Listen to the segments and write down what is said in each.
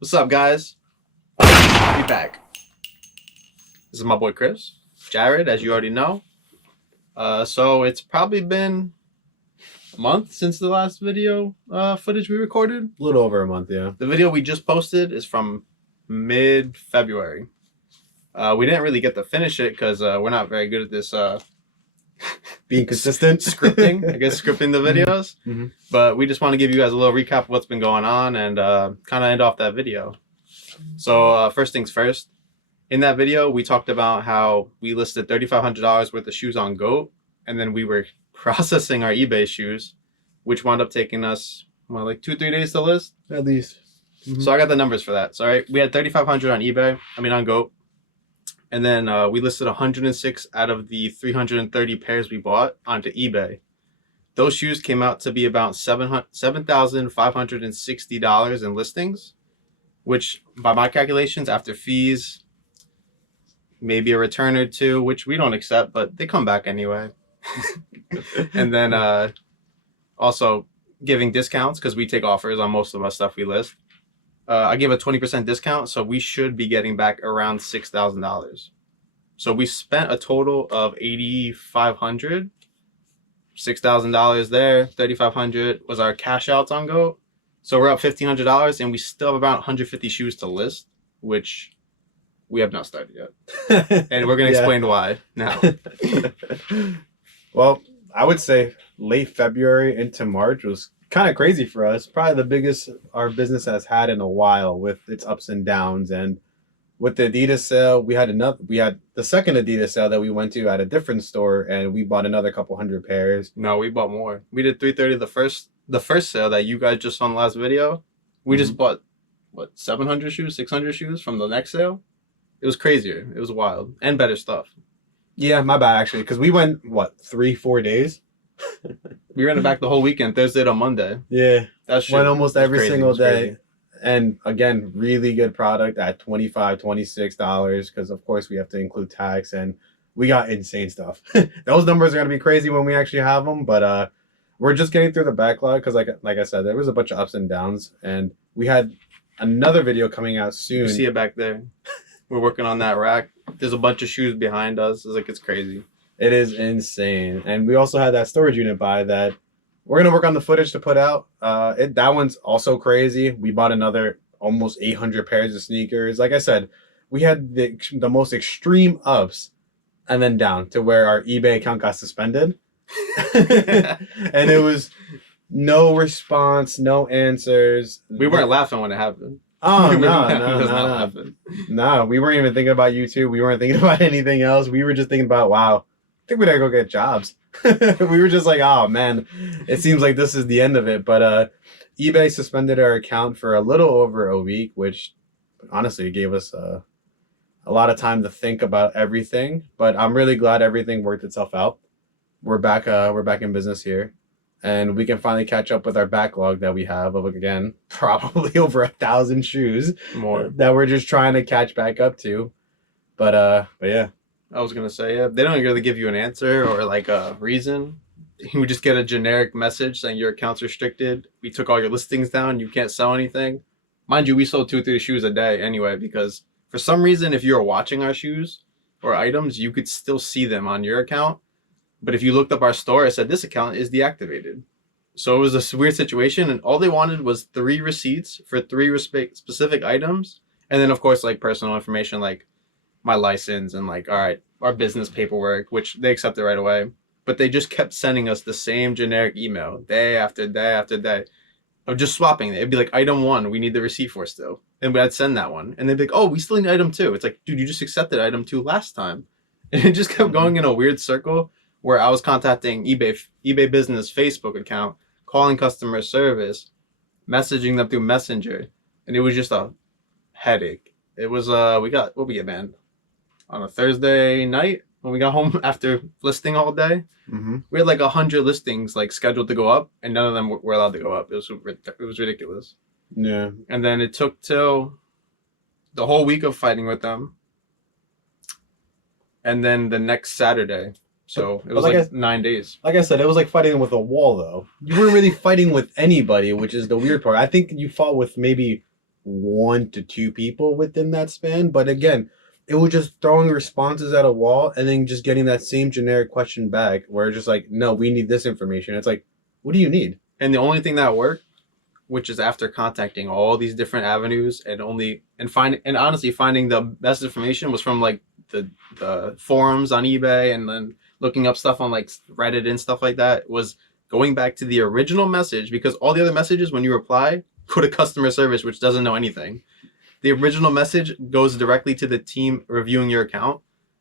What's up, guys? We back. This is my boy Chris, Jared, as you already know. So it's probably been a month since the last video footage we recorded. A little over a month, yeah. The video we just posted is from mid-February. We didn't really get to finish it because we're not very good at this Being consistent. scripting the videos. Mm-hmm. But we just want to give you guys a little recap of what's been going on and kind of end off that video. So first things first, in that video, we talked about how we listed $3,500 worth of shoes on GOAT, and then we were processing our eBay shoes, which wound up taking us, like 2-3 days to list? At least. Mm-hmm. So I got the numbers for that. So we had $3,500 on GOAT. And then we listed 106 out of the 330 pairs we bought onto eBay. Those shoes came out to be about $7,560 in listings, which by my calculations, after fees, maybe a return or two, which we don't accept, but they come back anyway. And then also giving discounts because we take offers on most of our stuff we list. I give a 20% discount, so we should be getting back around $6,000. So we spent a total of $8,500, $6,000 there, $3,500 was our cash outs on GOAT. So we're up $1,500, and we still have about 150 shoes to list, which we have not started yet. And we're gonna explain why now. Well, I would say late February into March was kind of crazy for us. Probably the biggest our business has had in a while, with its ups and downs. And with the Adidas sale, we had the second Adidas sale that we went to at a different store, and we bought another couple hundred pairs. No, we bought more. We did 330 the first sale that you guys just saw in the last video. We just bought 700 shoes, 600 shoes from the next sale. It was crazier. It was wild and better stuff. Yeah, my bad actually, because we went 3-4 days. We ran it back the whole weekend, Thursday to Monday. Yeah, went almost every crazy. single day. And again, really good product at $25, $26, because of course we have to include tax, and we got insane stuff. Those numbers are gonna be crazy when we actually have them, but we're just getting through the backlog because, like I said, there was a bunch of ups and downs, and we had another video coming out soon. You see it back there. We're working on that rack. There's a bunch of shoes behind us. It's crazy. It is insane. And we also had that storage unit buy that we're going to work on the footage to put out. That one's also crazy. We bought another almost 800 pairs of sneakers. Like I said, we had the most extreme ups and then down to where our eBay account got suspended. And it was no response, no answers. We weren't laughing when it happened. Oh, no. We weren't even thinking about YouTube. We weren't thinking about anything else. We were just thinking about, wow, I think we gotta go get jobs. We were just like, oh man, it seems like this is the end of it. But eBay suspended our account for a little over a week, which honestly gave us a lot of time to think about everything. But I'm really glad everything worked itself out. We're back in business here. And we can finally catch up with our backlog that we have of, again, probably over 1,000 shoes more that we're just trying to catch back up to. But yeah. I was gonna say, they don't really give you an answer or like a reason. You just get a generic message saying your account's restricted. We took all your listings down. You can't sell anything. Mind you, we sold 2-3 shoes a day anyway, because for some reason, if you were watching our shoes or items, you could still see them on your account. But if you looked up our store, it said this account is deactivated. So it was a weird situation, and all they wanted was 3 receipts for 3 specific items. And then, of course, like personal information, like my license and like, all right, our business paperwork, which they accepted right away. But they just kept sending us the same generic email day after day after day of just swapping it. It'd be like, item 1, we need the receipt for still. And I'd send that one. And they'd be like, oh, we still need item 2. It's like, dude, you just accepted item 2 last time. And it just kept going in a weird circle, where I was contacting eBay Business Facebook account, calling customer service, messaging them through Messenger, and it was just a headache. It was we got banned on a Thursday night when we got home after listing all day. We had like 100 listings like scheduled to go up, and none of them were allowed to go up. It was ridiculous. Yeah. And then it took till the whole week of fighting with them, and then the next Saturday. So it was like 9 days. Like I said, it was like fighting with a wall, though. You weren't really fighting with anybody, which is the weird part. I think you fought with maybe 1 to 2 people within that span. But again, it was just throwing responses at a wall and then just getting that same generic question back where it's just like, no, we need this information. It's like, what do you need? And the only thing that worked, which is after contacting all these different avenues and honestly finding the best information was from like the forums on eBay and then looking up stuff on like Reddit and stuff like that, was going back to the original message, because all the other messages when you reply go to customer service, which doesn't know anything. The original message goes directly to the team reviewing your account,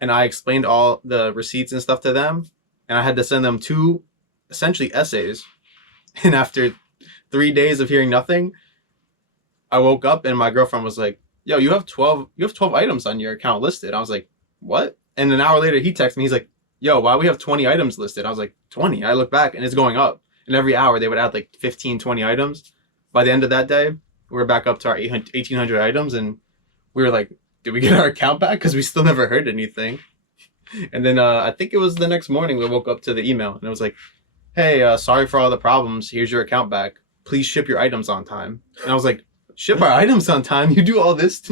and I explained all the receipts and stuff to them, and I had to send them 2 essentially essays. And after 3 days of hearing nothing, I woke up and my girlfriend was like, "Yo, you have 12 items on your account listed." I was like, "What?" And an hour later he texted me, he's like, "Yo, why we have 20 items listed?" I was like, 20? I look back and it's going up. And every hour they would add like 15, 20 items. By the end of that day, we were back up to our 1,800 items, and we were like, "Did we get our account back?" Because we still never heard anything. And then I think it was the next morning we woke up to the email and it was like, "Hey, sorry for all the problems. Here's your account back. Please ship your items on time." And I was like, "Ship our items on time? You do all this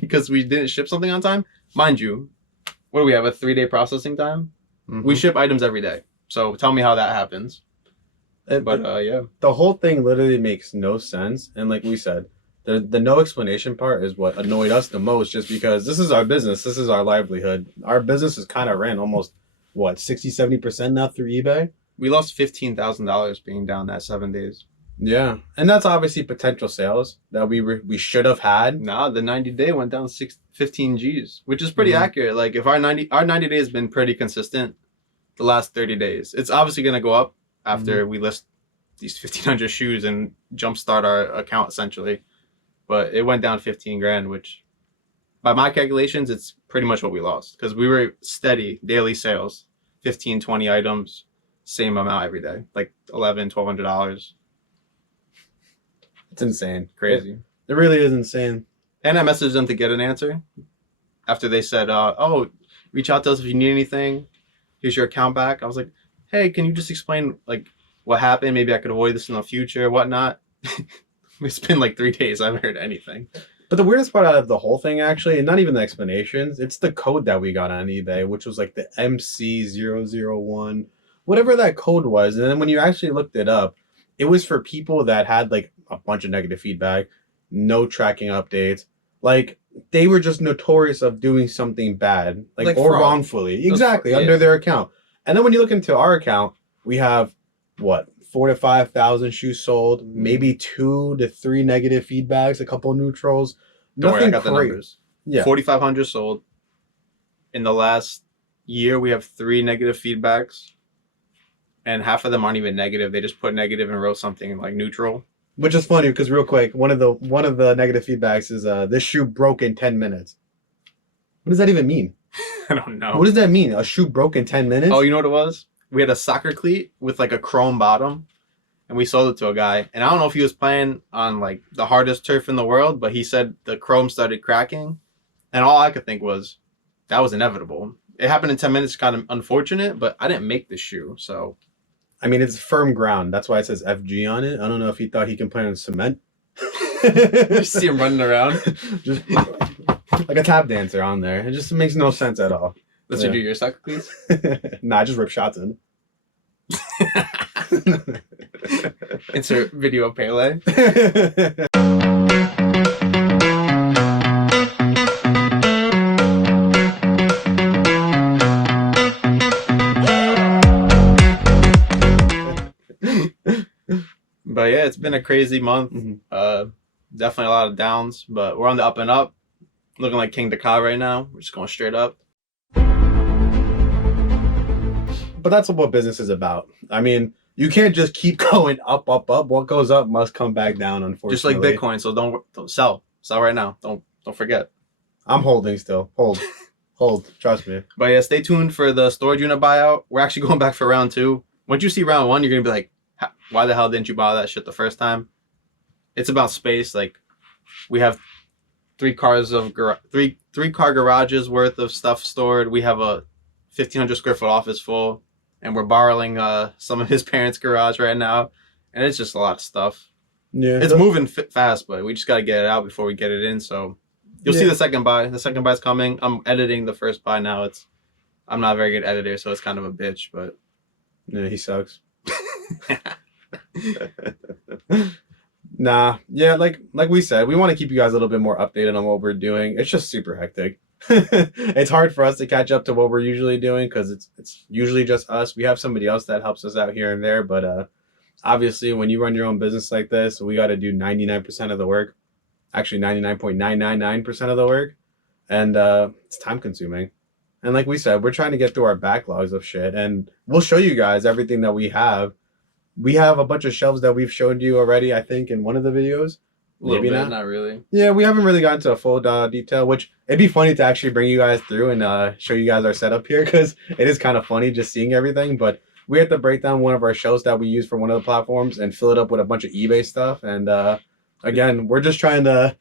because we didn't ship something on time?" Mind you, what do we have, a 3-day processing time? Mm-hmm. We ship items every day. So tell me how that happens. But yeah. The whole thing literally makes no sense. And like we said, the no explanation part is what annoyed us the most, just because this is our business. This is our livelihood. Our business is kind of ran almost, 60-70% now through eBay? We lost $15,000 being down that 7 days. Yeah. And that's obviously potential sales that we should have had. Nah, the 90-day went down 15 G's, which is pretty accurate. Like if our 90 day has been pretty consistent the last 30 days. It's obviously going to go up after we list these 1,500 shoes and jumpstart our account essentially. But it went down 15 grand, which by my calculations, it's pretty much what we lost, because we were steady daily sales, 15, 20 items, same amount every day, like $1,100, $1,200. It's insane. Crazy. It really is insane. And I messaged them to get an answer after they said, "Oh, reach out to us if you need anything. Here's your account back." I was like, "Hey, can you just explain like what happened? Maybe I could avoid this in the future, whatnot." It's been like 3 days. I haven't heard anything. But the weirdest part out of the whole thing, actually, and not even the explanations, it's the code that we got on eBay, which was like the MC001, whatever that code was. And then when you actually looked it up, it was for people that had like a bunch of negative feedback, no tracking updates. Like they were just notorious of doing something bad, like or fraud. Wrongfully. Exactly, under their account. And then when you look into our account, we have 4,000 to 5,000 shoes sold, maybe 2 to 3 negative feedbacks, a couple neutrals. Don't worry, I got the numbers. Yeah, 4,500 sold. In the last year, we have 3 negative feedbacks, and half of them aren't even negative. They just put negative and wrote something like neutral. Which is funny because real quick, one of the negative feedbacks is this shoe broke in 10 minutes. What does that even mean? I don't know. What does that mean? A shoe broke in 10 minutes? Oh, you know what it was? We had a soccer cleat with like a chrome bottom, and we sold it to a guy. And I don't know if he was playing on like the hardest turf in the world, but he said the chrome started cracking. And all I could think was, that was inevitable. It happened in 10 minutes, kind of unfortunate, but I didn't make the shoe, so. I mean, it's firm ground. That's why it says FG on it. I don't know if he thought he can play on cement. You see him running around. Just like a tap dancer on there. It just makes no sense at all. Let's do your soccer cleats? Nah, I just rip shots in. Insert video of Pele. But yeah, it's been a crazy month. Definitely a lot of downs, but we're on the up and up. Looking like King Dakar right now. We're just going straight up. But that's what business is about. I mean, you can't just keep going up, up, up. What goes up must come back down, unfortunately. Just like Bitcoin, so don't sell. Sell right now. Don't forget. I'm holding still. Hold. Trust me. But yeah, stay tuned for the storage unit buyout. We're actually going back for round 2. Once you see round 1, you're going to be like, why the hell didn't you buy that shit the first time? It's about space. Like, we have 3 car garages worth of stuff stored. We have a 1,500 square foot office full, and we're borrowing some of his parents' garage right now, and it's just a lot of stuff. Yeah, It's moving fast, but we just got to get it out before we get it in. So you'll see Yeah. the second buy. The second buy's coming. I'm editing the first buy now. I'm not a very good editor, so it's kind of a bitch, but Yeah, he sucks. Nah, yeah, like we said, we want to keep you guys a little bit more updated on what we're doing. It's just super hectic. It's hard for us to catch up to what we're usually doing because it's usually just us. We have somebody else that helps us out here and there, but obviously when you run your own business like this, we got to do 99% of the work. Actually 99.999% of the work, and it's time consuming. And like we said, we're trying to get through our backlogs of shit, and we'll show you guys everything that we have. We have a bunch of shelves that we've showed you already, I think, in one of the videos. a little Maybe bit, not. not really. Yeah, we haven't really gotten to a full detail, which it'd be funny to actually bring you guys through and show you guys our setup here because it is kind of funny just seeing everything. But we have to break down one of our shelves that we use for one of the platforms and fill it up with a bunch of eBay stuff. And again, we're just trying to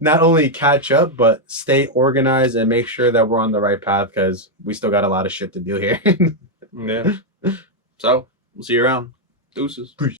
not only catch up, but stay organized and make sure that we're on the right path because we still got a lot of shit to do here. Yeah. So we'll see you around. Deuces.